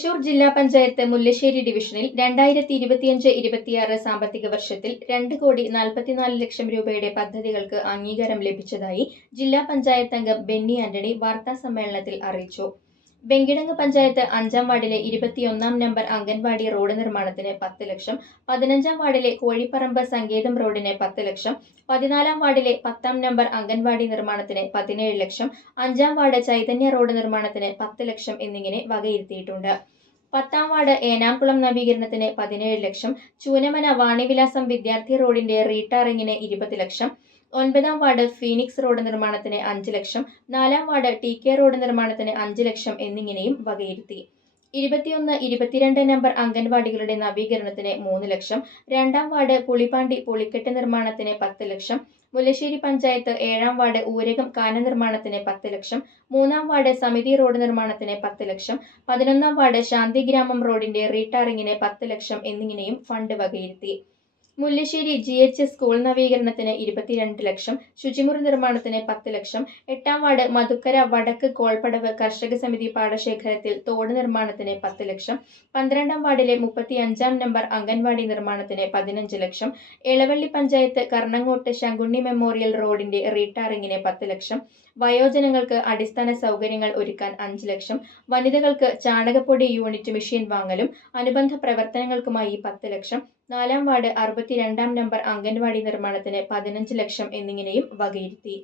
തൃശൂർ ജില്ലാ പഞ്ചായത്ത് മുല്ലശ്ശേരി ഡിവിഷനിൽ രണ്ടായിരത്തി ഇരുപത്തിയഞ്ച് ഇരുപത്തിയാറ് സാമ്പത്തിക വർഷത്തിൽ രണ്ട് കോടി നാൽപ്പത്തിനാല് ലക്ഷം രൂപയുടെ പദ്ധതികൾക്ക് അംഗീകാരം ലഭിച്ചതായി ജില്ലാ പഞ്ചായത്ത് അംഗം ബെന്നി ആന്റണി വാർത്താ സമ്മേളനത്തിൽ അറിയിച്ചു. വെങ്കിടങ്ങ് പഞ്ചായത്ത് അഞ്ചാം വാർഡിലെ ഇരുപത്തിയൊന്നാം നമ്പർ അംഗൻവാടി റോഡ് നിർമ്മാണത്തിന് പത്ത് ലക്ഷം പതിനഞ്ചാം വാർഡിലെ കോഴിപ്പറമ്പ് സങ്കേതം റോഡിന് പത്ത് ലക്ഷം പതിനാലാം വാർഡിലെ പത്താം നമ്പർ അംഗൻവാടി നിർമ്മാണത്തിന് പതിനേഴ് ലക്ഷം അഞ്ചാം വാർഡ് ചൈതന്യ റോഡ് നിർമ്മാണത്തിന് പത്ത് ലക്ഷം എന്നിങ്ങനെ വകയിരുത്തിയിട്ടുണ്ട്. പത്താം വാർഡ് ഏനാംകുളം നവീകരണത്തിന് പതിനേഴ് ലക്ഷം ചൂനമന വാണിവിലാസം വിദ്യാർത്ഥി റോഡിന്റെ റീടാറിങ്ങിന് ഇരുപത് ലക്ഷം ഒൻപതാം വാർഡ് ഫീനിക്സ് റോഡ് നിർമ്മാണത്തിന് അഞ്ച് ലക്ഷം നാലാം വാർഡ് ടി കെ റോഡ് നിർമ്മാണത്തിന് അഞ്ച് ലക്ഷം എന്നിങ്ങനെയും വകയിരുത്തി. ഇരുപത്തിയൊന്ന് ഇരുപത്തിരണ്ട് നമ്പർ അംഗൻവാടികളുടെ നവീകരണത്തിന് മൂന്ന് ലക്ഷം രണ്ടാം വാർഡ് പുളിപ്പാണ്ടി പുളിക്കെട്ട് നിർമ്മാണത്തിന് പത്ത് ലക്ഷം മുല്ലശ്ശേരി പഞ്ചായത്ത് ഏഴാം വാർഡ് ഊരകം കാന നിർമ്മാണത്തിന് പത്ത് ലക്ഷം മൂന്നാം വാർഡ് സമിതി റോഡ് നിർമ്മാണത്തിന് പത്ത് ലക്ഷം പതിനൊന്നാം വാർഡ് ശാന്തിഗ്രാമം റോഡിന്റെ റീടാറിങ്ങിന് പത്ത് ലക്ഷം എന്നിങ്ങനെയും ഫണ്ട് വകയിരുത്തി. മുല്ലശ്ശേരി ജി എച്ച് സ്കൂൾ നവീകരണത്തിന് ഇരുപത്തിരണ്ട് ലക്ഷം ശുചിമുറി നിർമ്മാണത്തിന് പത്ത് ലക്ഷം എട്ടാം വാർഡ് മധുക്കര വടക്ക് കോൾപ്പടവ് കർഷക സമിതി പാടശേഖരത്തിൽ തോട് നിർമ്മാണത്തിന് പത്ത് ലക്ഷം പന്ത്രണ്ടാം വാർഡിലെ മുപ്പത്തി അഞ്ചാം നമ്പർ അംഗൻവാടി നിർമ്മാണത്തിന് പതിനഞ്ച് ലക്ഷം എളവള്ളി പഞ്ചായത്ത് കർണങ്ങോട്ട് ശങ്കുണ്ണി മെമ്മോറിയൽ റോഡിന്റെ റീടാറിങ്ങിന് പത്ത് ലക്ഷം വയോജനങ്ങൾക്ക് അടിസ്ഥാന സൗകര്യങ്ങൾ ഒരുക്കാൻ അഞ്ച് ലക്ഷം വനിതകൾക്ക് ചാണകപ്പൊടി യൂണിറ്റ് മെഷീൻ വാങ്ങലും അനുബന്ധ പ്രവർത്തനങ്ങൾക്കുമായി പത്ത് ലക്ഷം നാലാം വാർഡ് അറുപത്തിരണ്ടാം നമ്പർ അംഗൻവാടി നിർമ്മാണത്തിന് പതിനഞ്ച് ലക്ഷം എന്നിങ്ങനെയും വകയിരുത്തി.